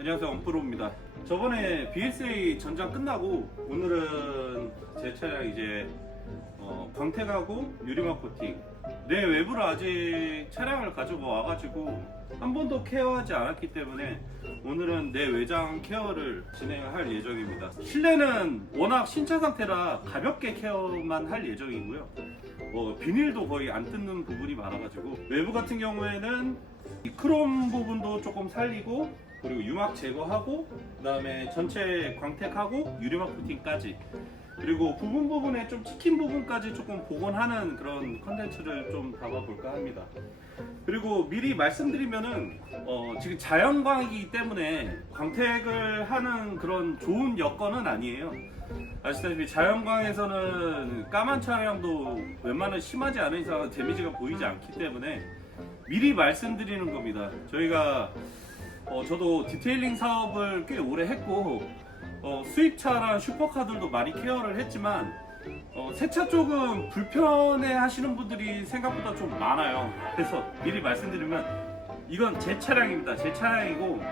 안녕하세요, 엄프로입니다. 저번에 BSA 전장 끝나고 오늘은 제 차량 이제 광택하고 유리막 코팅, 내 외부를 아직 차량을 가지고 와가지고 한 번도 케어하지 않았기 때문에 오늘은 내 외장 케어를 진행할 예정입니다. 실내는 워낙 신차 상태라 가볍게 케어만 할 예정이고요. 비닐도 거의 안 뜯는 부분이 많아가지고, 외부 같은 경우에는 이 크롬 부분도 조금 살리고, 그리고 유막 제거하고, 그 다음에 전체 광택하고 유리막 코팅까지, 그리고 부분에 좀 찍힌 부분까지 조금 복원하는 그런 컨텐츠를 좀 담아볼까 합니다. 그리고 미리 말씀드리면은 지금 자연광이기 때문에 광택을 하는 그런 좋은 여건은 아니에요. 아시다시피 자연광에서는 까만 차량도 웬만하면 심하지 않은 이상 데미지가 보이지 않기 때문에 미리 말씀드리는 겁니다. 저희가 저도 디테일링 사업을 꽤 오래 했고, 수입차랑 슈퍼카들도 많이 케어를 했지만, 세차 쪽은 불편해 하시는 분들이 생각보다 좀 많아요. 그래서 미리 말씀드리면, 이건 제 차량입니다. 제 차량이고,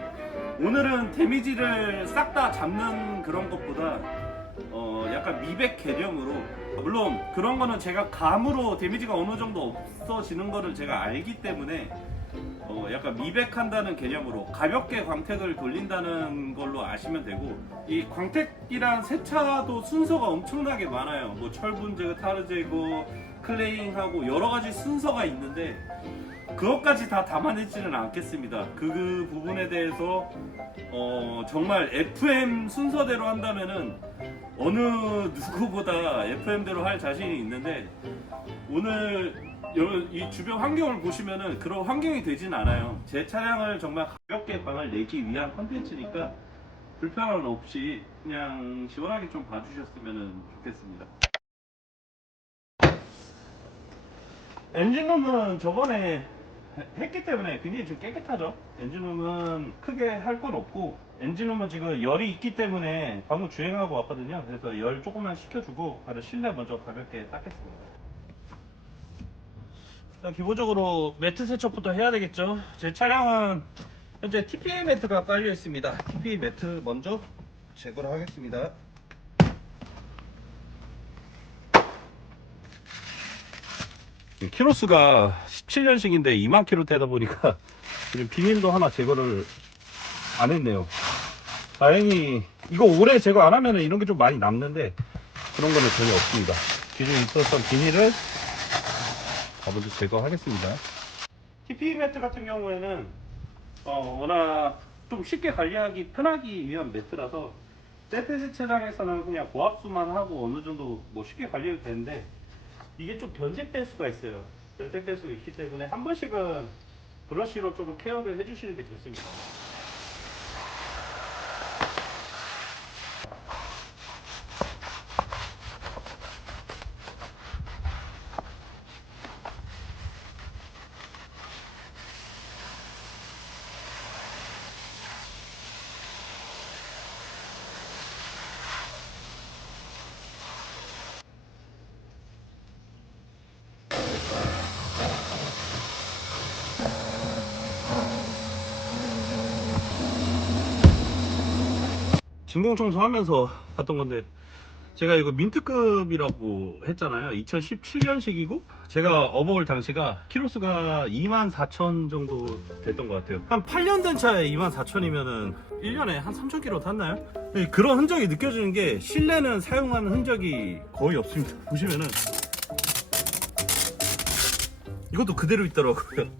오늘은 데미지를 싹 다 잡는 그런 것보다 약간 미백 개념으로, 물론 그런 거는 제가 감으로 데미지가 어느 정도 없어지는 거를 제가 알기 때문에 약간 미백한다는 개념으로 가볍게 광택을 돌린다는 걸로 아시면 되고, 이 광택이랑 세차도 순서가 엄청나게 많아요. 뭐 철분 제거, 타르 제거, 클레잉하고 여러 가지 순서가 있는데 그것까지 다 담아내지는 않겠습니다. 그 부분에 대해서 정말 FM 순서대로 한다면은 어느 누구보다 FM대로 할 자신이 있는데, 오늘 이 주변 환경을 보시면은 그런 환경이 되진 않아요. 제 차량을 정말 가볍게 광을 내기 위한 컨텐츠니까 불편함 없이 그냥 시원하게 좀 봐주셨으면 좋겠습니다. 엔진룸은 저번에 했기 때문에 굉장히 좀 깨끗하죠. 엔진룸은 크게 할 건 없고, 엔진룸은 지금 열이 있기 때문에 방금 주행하고 왔거든요. 그래서 열 조금만 식혀주고 바로 실내 먼저 가볍게 닦겠습니다. 일단 기본적으로 매트 세척부터 해야 되겠죠. 제 차량은 현재 TPA 매트가 깔려 있습니다. TPA 매트 먼저 제거를 하겠습니다. 키로수가 17년식인데 2만 킬로 되다 보니까 지금 비닐도 하나 제거를 안 했네요. 다행히 이거 오래 제거 안 하면 이런 게 좀 많이 남는데 그런 거는 전혀 없습니다. 기존에 있었던 비닐을 먼저 제거하겠습니다. TPE 매트 같은 경우에는 워낙 좀 쉽게 관리하기 편하기 위한 매트라서 세트 세차장에서는 그냥 고압수만 하고 어느 정도 뭐 쉽게 관리해도 되는데, 이게 좀 변색될 수가 있어요. 변색될 수가 있기 때문에 한 번씩은 브러쉬로 좀 케어를 해주시는 게 좋습니다. 진공 청소하면서 봤던 건데, 제가 이거 민트급이라고 했잖아요. 2017년식이고 제가 업어올 당시가 키로수가 24,000 정도 됐던 것 같아요. 한 8년 된 차에 24,000이면은 1년에 한 3,000km 탔나요? 그런 흔적이 느껴지는 게, 실내는 사용한 흔적이 거의 없습니다. 보시면은 이것도 그대로 있더라고요.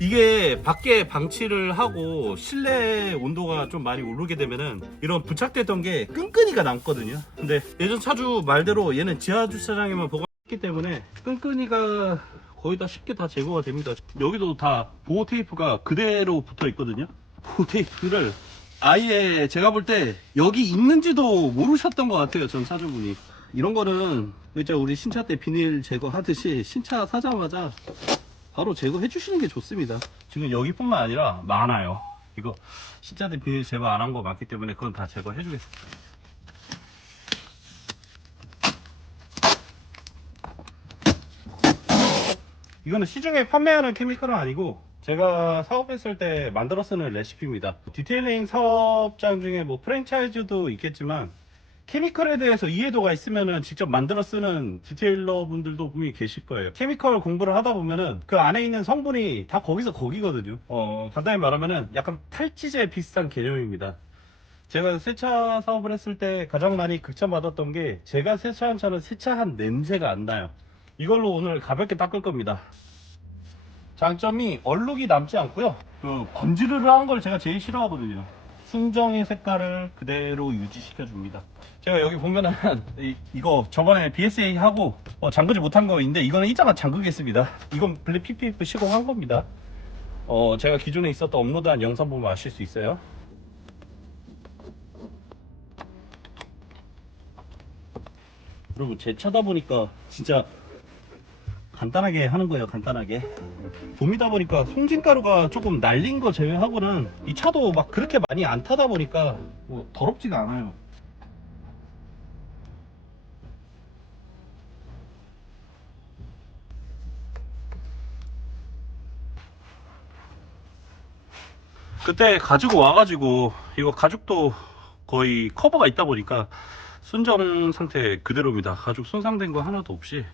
이게 밖에 방치를 하고 실내 온도가 좀 많이 오르게 되면은 이런 부착됐던 게 끈끈이가 남거든요. 근데 예전 차주 말대로 얘는 지하 주차장에만 보관했기 때문에 끈끈이가 거의 다 쉽게 다 제거가 됩니다. 여기도 다 보호 테이프가 그대로 붙어 있거든요. 보호 테이프를 아예 제가 볼 때 여기 있는지도 모르셨던 것 같아요, 전 차주분이. 이런 거는 이제 우리 신차 때 비닐 제거하듯이 신차 사자마자 바로 제거해 주시는 게 좋습니다. 지금 여기뿐만 아니라 많아요. 이거 신차들 비닐 제거 안 한 거 많기 때문에 그건 다 제거해 주겠습니다. 이거는 시중에 판매하는 케미컬은 아니고 제가 사업했을 때 만들어 쓰는 레시피입니다. 디테일링 사업장 중에 뭐 프랜차이즈도 있겠지만 케미컬에 대해서 이해도가 있으면은 직접 만들어 쓰는 디테일러 분들도 분명히 계실 거예요. 케미컬 공부를 하다 보면은 그 안에 있는 성분이 다 거기서 거기거든요. 간단히 말하면은 약간 탈취제 비슷한 개념입니다. 제가 세차 사업을 했을 때 가장 많이 극찬받았던 게 제가 세차한 차는 세차한 냄새가 안 나요. 이걸로 오늘 가볍게 닦을 겁니다. 장점이 얼룩이 남지 않고요. 그 번지르르한 걸 제가 제일 싫어하거든요. 순정의 색깔을 그대로 유지시켜 줍니다. 제가 여기 보면은 이거 저번에 BSA 하고 잠그지 못한 거 있는데 이거는 이따가 잠그겠습니다. 이건 블랙 PPF 시공한 겁니다. 제가 기존에 있었던 업로드한 영상 보면 아실 수 있어요. 여러분 제 차다 보니까 진짜 간단하게 하는 거예요. 간단하게 봄이다 보니까 송진가루가 조금 날린 거 제외하고는 이 차도 막 그렇게 많이 안 타다 보니까 뭐 더럽지가 않아요. 그때 가지고 와가지고 이거 가죽도 거의 커버가 있다 보니까 순정 상태 그대로입니다. 가죽 손상된 거 하나도 없이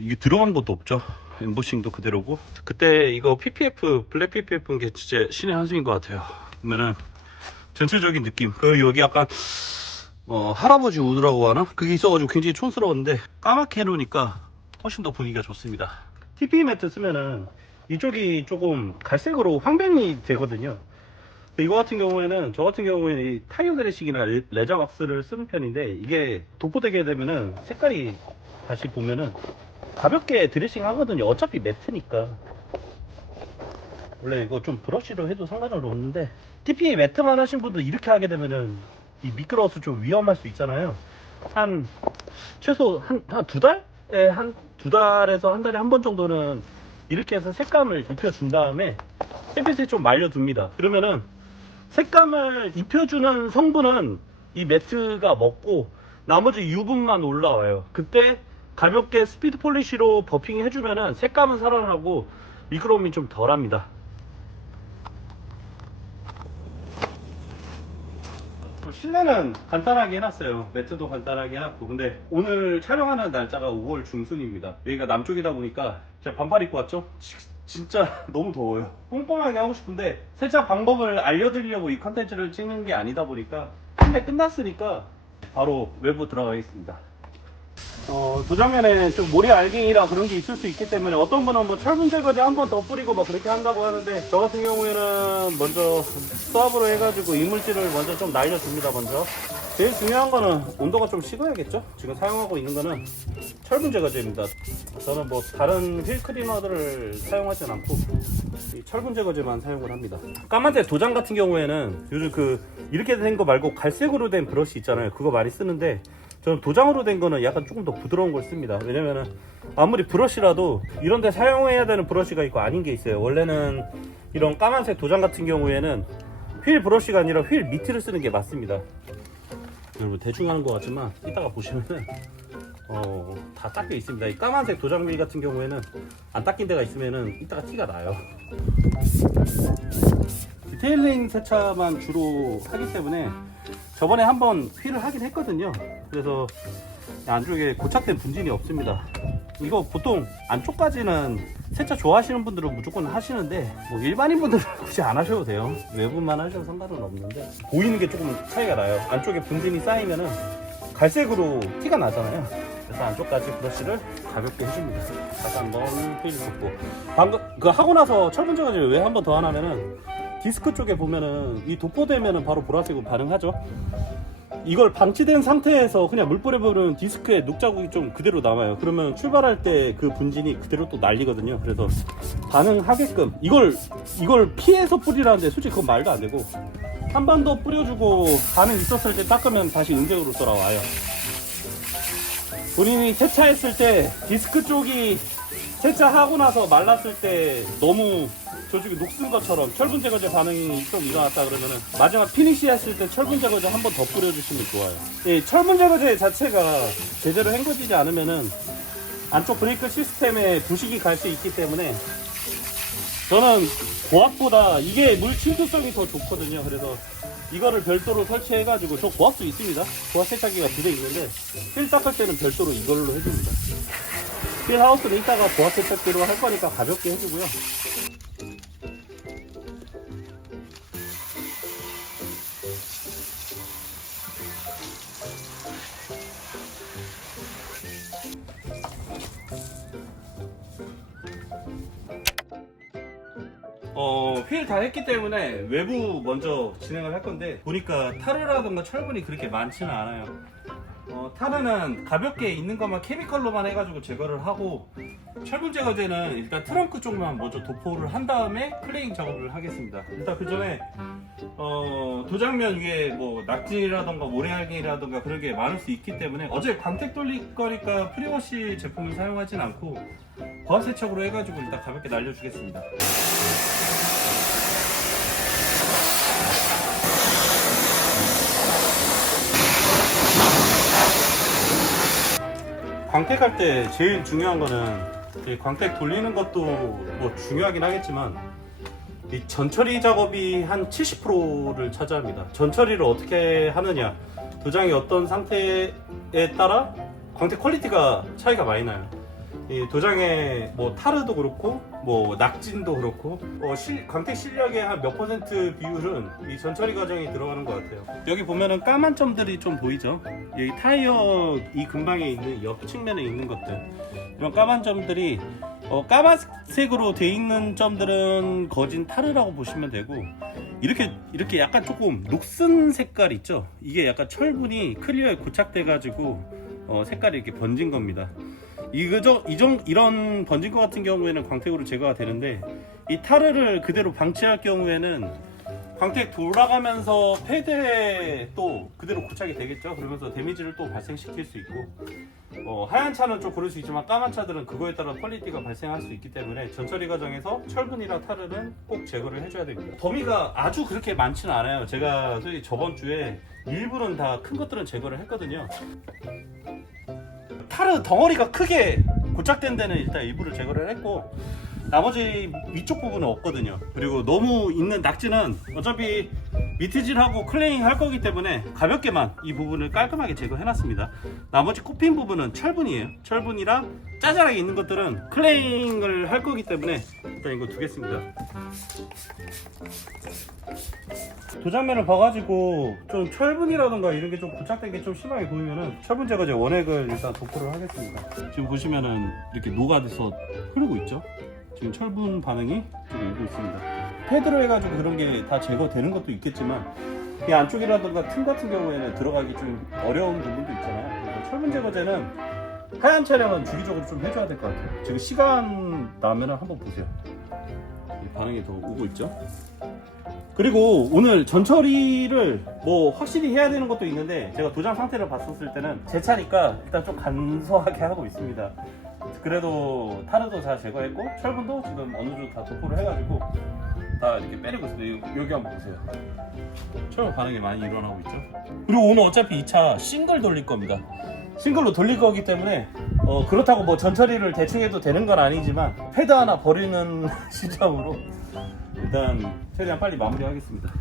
이게 들어간 것도 없죠. 엠보싱도 그대로고. 그때 이거 PPF 블랙 PPF인 게 진짜 신의 한 수인 것 같아요. 그러면은 전체적인 느낌 여기 약간 할아버지 우드라고 하나? 그게 있어가지고 굉장히 촌스러웠는데 까맣게 해놓으니까 훨씬 더 분위기가 좋습니다. TPE 매트 쓰면은 이쪽이 조금 갈색으로 황변이 되거든요. 이거 같은 경우에는 저 같은 경우에는 이 타이어 드레싱이나 레저 왁스를 쓰는 편인데 이게 도포되게 되면은 색깔이 다시 보면은 가볍게 드레싱 하거든요. 어차피 매트니까. 원래 이거 좀 브러쉬로 해도 상관은 없는데 TPE 매트만 하신 분들 이렇게 하게 되면은 이 미끄러워서 좀 위험할 수 있잖아요. 최소 한 두 달? 예, 한 두 달에서 한 달에 한 번 정도는 이렇게 해서 색감을 입혀준 다음에 햇빛에 좀 말려둡니다. 그러면은 색감을 입혀주는 성분은 이 매트가 먹고 나머지 유분만 올라와요. 그때 가볍게 스피드 폴리시로 버핑 해주면은 색감은 살아나고 미끄러움이 좀 덜합니다. 실내는 간단하게 해놨어요. 매트도 간단하게 해놨고. 근데 오늘 촬영하는 날짜가 5월 중순입니다. 여기가 남쪽이다 보니까 제가 반팔 입고 왔죠? 진짜 너무 더워요. 꼼꼼하게 하고 싶은데 세차 방법을 알려드리려고 이 컨텐츠를 찍는 게 아니다 보니까 판매 끝났으니까 바로 외부 들어가겠습니다. 도장면에 좀 모래 알갱이라 그런 게 있을 수 있기 때문에 어떤 분은 뭐 철분 제거제 한 번 더 뿌리고 막 그렇게 한다고 하는데 저 같은 경우에는 먼저 수압으로 해가지고 이물질을 먼저 좀 날려줍니다. 먼저 제일 중요한 거는 온도가 좀 식어야겠죠. 지금 사용하고 있는 거는 철분 제거제입니다. 저는 뭐 다른 휠 클리너들을 사용하진 않고 이 철분 제거제만 사용을 합니다. 까만색 도장 같은 경우에는 요즘 이렇게 된 거 말고 갈색으로 된 브러쉬 있잖아요. 그거 많이 쓰는데 저는 도장으로 된 거는 약간 조금 더 부드러운 걸 씁니다. 왜냐면은 아무리 브러쉬라도 이런 데 사용해야 되는 브러쉬가 있고 아닌 게 있어요. 원래는 이런 까만색 도장 같은 경우에는 휠 브러쉬가 아니라 휠 밑을 쓰는 게 맞습니다. 여러분 대충 하는 것 같지만 이따가 보시면은 다 닦여 있습니다. 이 까만색 도장밀 같은 경우에는 안 닦인 데가 있으면은 이따가 티가 나요. 디테일링 세차만 주로 하기 때문에 저번에 한번 휠을 하긴 했거든요. 그래서 안쪽에 고착된 분진이 없습니다. 이거 보통 안쪽까지는 세차 좋아하시는 분들은 무조건 하시는데 뭐 일반인 분들은 굳이 안 하셔도 돼요. 외부만 하셔도 상관은 없는데 보이는 게 조금 차이가 나요. 안쪽에 분진이 쌓이면은 갈색으로 티가 나잖아요. 그래서 안쪽까지 브러쉬를 가볍게 해줍니다. 다시 한번 휠 덮고 방금 하고 나서 철분 제거제를 왜 한 번 더 하냐면은 디스크 쪽에 보면은 이 도포되면은 바로 보라색으로 반응하죠. 이걸 방치된 상태에서 그냥 물 뿌려보면 디스크에 녹자국이 좀 그대로 남아요. 그러면 출발할 때 그 분진이 그대로 또 날리거든요. 그래서 반응하게끔 이걸 피해서 뿌리라는데 솔직히 그건 말도 안 되고 한 번 더 뿌려주고 반응 있었을 때 닦으면 다시 은색으로 돌아와요. 본인이 세차했을 때 디스크 쪽이 세차하고 나서 말랐을 때 너무 저쪽에 녹슨 것처럼 철분 제거제 반응이 좀 일어났다 그러면은 마지막 피니시 했을 때 철분 제거제 한 번 더 뿌려주시면 좋아요. 이 철분 제거제 자체가 제대로 헹궈지지 않으면은 안쪽 브레이크 시스템에 부식이 갈 수 있기 때문에 저는 고압보다 이게 물 침투성이 더 좋거든요. 그래서 이거를 별도로 설치해가지고, 저 고압도 있습니다. 고압 세차기가 2대 있는데 필 닦을 때는 별도로 이걸로 해줍니다. 필 하우스는 이따가 고압 세차기로 할 거니까 가볍게 해주고요. 휠 다 했기 때문에 외부 먼저 진행을 할 건데, 보니까 타르라던가 철분이 그렇게 많지는 않아요. 타르는 가볍게 있는 것만 케미컬로만 해가지고 제거를 하고, 철분 제거제는 일단 트렁크 쪽만 먼저 도포를 한 다음에 클레잉 작업을 하겠습니다. 일단 그 전에 도장면 위에 뭐 낙지라던가 모래알갱이라던가 그런 게 많을 수 있기 때문에, 어차피 광택 돌릴 거니까 프리워시 제품을 사용하진 않고 고압 세척으로 해가지고 일단 가볍게 날려주겠습니다. 광택할 때 제일 중요한 거는, 이 광택 돌리는 것도 뭐 중요하긴 하겠지만, 이 전처리 작업이 한 70%를 차지합니다. 전처리를 어떻게 하느냐, 도장이 어떤 상태에 따라 광택 퀄리티가 차이가 많이 나요. 이 도장의 뭐 타르도 그렇고 뭐 낙진도 그렇고 광택 실력의 한 몇 퍼센트 비율은 이 전처리 과정이 들어가는 것 같아요. 여기 보면은 까만 점들이 좀 보이죠? 여기 타이어 이 근방에 있는 옆 측면에 있는 것들, 이런 까만 점들이 까만색으로 돼 있는 점들은 거진 타르라고 보시면 되고, 이렇게 약간 조금 녹슨 색깔 있죠? 이게 약간 철분이 클리어에 고착돼 가지고 색깔이 이렇게 번진 겁니다. 이런 번진 것 같은 경우에는 광택으로 제거가 되는데, 이 타르를 그대로 방치할 경우에는 광택 돌아가면서 패드에 또 그대로 고착이 되겠죠. 그러면서 데미지를 또 발생시킬 수 있고, 하얀 차는 좀 그럴 수 있지만 까만 차들은 그거에 따라 퀄리티가 발생할 수 있기 때문에 전처리 과정에서 철분이랑 타르는 꼭 제거를 해줘야 됩니다. 더미가 아주 그렇게 많지는 않아요. 제가 솔직히 저번 주에 일부는 다 큰 것들은 제거를 했거든요. 타르 덩어리가 크게 고착된 데는 일단 일부를 제거를 했고, 나머지 위쪽 부분은 없거든요. 그리고 너무 있는 낙지는 어차피 미트질하고 클레잉 할 거기 때문에 가볍게만 이 부분을 깔끔하게 제거해 놨습니다. 나머지 꼽힌 부분은 철분이에요. 철분이랑 짜잘하게 있는 것들은 클레잉을 할 거기 때문에 일단 이거 두겠습니다. 도장면을 봐가지고 좀 철분이라던가 이런 게 좀 고착된 게 좀 심하게 보이면은 철분 제거제 원액을 일단 도포를 하겠습니다. 지금 보시면은 이렇게 녹아서 흐르고 있죠? 지금 철분 반응이 좀 오고 있습니다. 패드로 해가지고 그런 게 다 제거되는 것도 있겠지만, 이 안쪽이라던가 틈 같은 경우에는 들어가기 좀 어려운 부분도 있잖아요. 그래서 철분 제거제는 하얀 차량은 주기적으로 좀 해줘야 될 것 같아요. 지금 시간 나면은 한번 보세요. 반응이 더 오고 있죠? 그리고 오늘 전처리를 뭐 확실히 해야 되는 것도 있는데, 제가 도장 상태를 봤었을 때는 제 차니까 일단 좀 간소하게 하고 있습니다. 그래도 타르도 다 제거했고 철분도 지금 어느 정도 다 도포를 해가지고 다 이렇게 빼내고 있어요. 여기 한번 보세요. 철분 반응이 많이 일어나고 있죠. 그리고 오늘 어차피 이 차 싱글 돌릴 겁니다. 싱글로 돌릴 거기 때문에 그렇다고 뭐 전처리를 대충 해도 되는 건 아니지만, 패드 하나 버리는 시점으로 일단 최대한 빨리 마무리하겠습니다.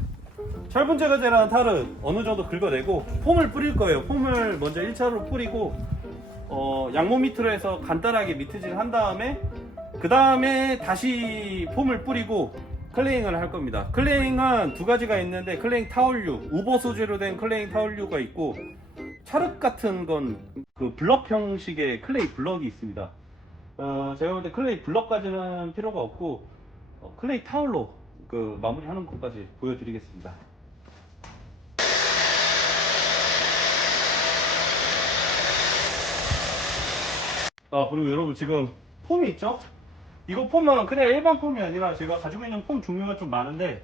철분 제거제랑 타르 어느 정도 긁어내고 폼을 뿌릴 거예요. 폼을 먼저 1차로 뿌리고 양모 밑으로 해서 간단하게 미트질 한 다음에, 그 다음에 다시 폼을 뿌리고 클레잉을 할 겁니다. 클레잉은 두 가지가 있는데, 클레잉 타올류, 우버 소재로 된 클레잉 타올류가 있고, 찰흙 같은 건 그 블럭 형식의 클레이 블럭이 있습니다. 제가 볼 때 클레이 블럭까지는 필요가 없고 클레이 타올로 그 마무리하는 것까지 보여드리겠습니다. 그리고 여러분, 지금 폼이 있죠? 이거 폼은 그냥 일반 폼이 아니라 제가 가지고 있는 폼 종류가 좀 많은데,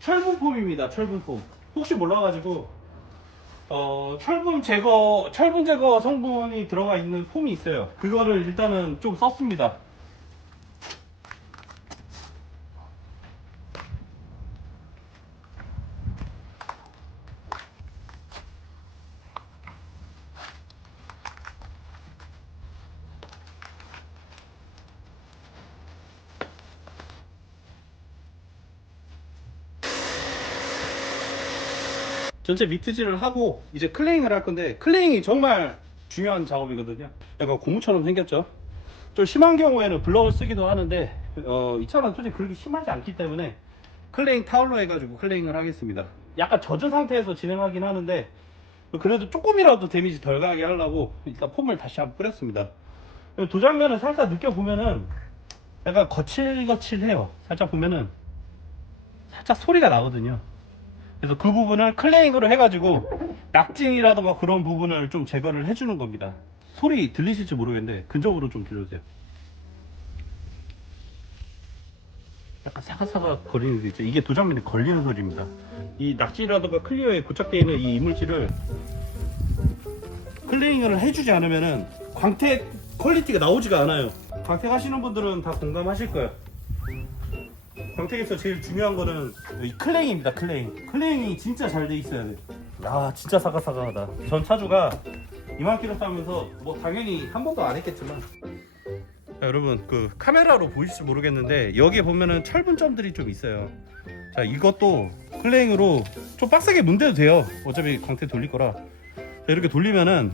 철분 폼입니다. 철분 폼. 혹시 몰라가지고 철분 제거 성분이 들어가 있는 폼이 있어요. 그거를 일단은 좀 썼습니다. 전체 미트질을 하고 이제 클레잉을 할 건데, 클레잉이 정말 중요한 작업이거든요. 약간 고무처럼 생겼죠. 좀 심한 경우에는 블럭을 쓰기도 하는데 이 차는 솔직히 그렇게 심하지 않기 때문에 클레잉 타올로 해가지고 클레잉을 하겠습니다. 약간 젖은 상태에서 진행하긴 하는데 그래도 조금이라도 데미지 덜 가게 하려고 일단 폼을 다시 한번 뿌렸습니다. 도장면을 살짝 느껴보면은 약간 거칠거칠해요. 살짝 보면은 살짝 소리가 나거든요. 그래서 그 부분을 클레잉으로 해가지고 낙진이라던가 그런 부분을 좀 제거를 해주는 겁니다. 소리 들리실지 모르겠는데 근접으로 좀 들려주세요. 약간 사각사각 거리는 게 있죠. 이게 도장면에 걸리는 소리입니다. 이 낙진이라던가 클리어에 고착되어 있는 이 이물질을 클레잉을 해주지 않으면은 광택 퀄리티가 나오지가 않아요. 광택 하시는 분들은 다 공감하실 거예요. 광택에서 제일 중요한 거는 이 클레잉입니다. 클레잉이 진짜 잘 돼 있어야 돼. 아 진짜 사각사각하다. 전 차주가 2만 킬로 타면서 뭐 당연히 한 번도 안 했겠지만, 자, 여러분 그 카메라로 보이실지 모르겠는데 여기에 보면은 철분점들이 좀 있어요. 자, 이것도 클레잉으로 좀 빡세게 문대도 돼요. 어차피 광택 돌릴 거라. 자, 이렇게 돌리면은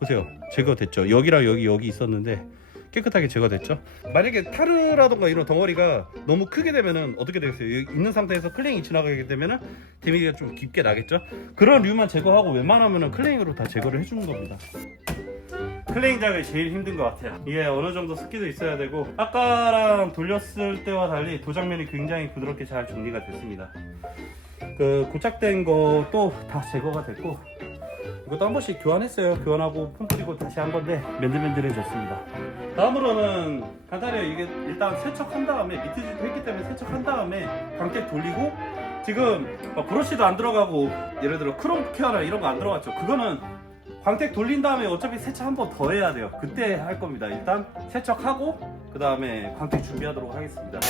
보세요, 제거됐죠. 여기랑 여기 있었는데 깨끗하게 제거됐죠. 만약에 타르라던가 이런 덩어리가 너무 크게 되면은 어떻게 되겠어요? 여기 있는 상태에서 클레잉이 지나가게 되면은 데미지가 좀 깊게 나겠죠. 그런 류만 제거하고 웬만하면은 클레잉으로 다 제거를 해주는 겁니다. 클레잉 작업이 제일 힘든 것 같아요. 이게 어느 정도 습기도 있어야 되고, 아까랑 돌렸을 때와 달리 도장면이 굉장히 부드럽게 잘 정리가 됐습니다. 그 고착된 것도 다 제거가 됐고, 이것도 한 번씩 교환했어요. 교환하고 폼 뿌리고 다시 한 건데 맨들맨들해졌습니다. 다음으로는 간단히 이게 일단 세척한 다음에, 미트질도 했기 때문에 세척한 다음에 광택 돌리고, 지금 브러쉬도 안 들어가고 예를 들어 크롬 케어나 이런 거 안 들어갔죠. 그거는 광택 돌린 다음에 어차피 세척 한 번 더 해야 돼요. 그때 할 겁니다. 일단 세척하고 그 다음에 광택 준비하도록 하겠습니다.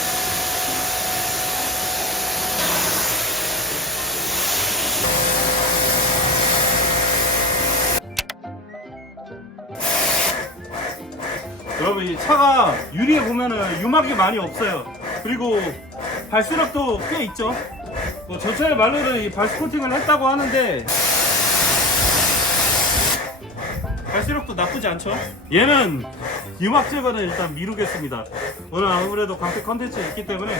여러분 이 차가 유리에 보면은 유막이 많이 없어요. 그리고 발수력도 꽤 있죠. 뭐 전차의 말로는 이 발수 코팅을 했다고 하는데 발수력도 나쁘지 않죠. 얘는 유막 제거는 일단 미루겠습니다. 오늘 아무래도 광택 컨텐츠 있기 때문에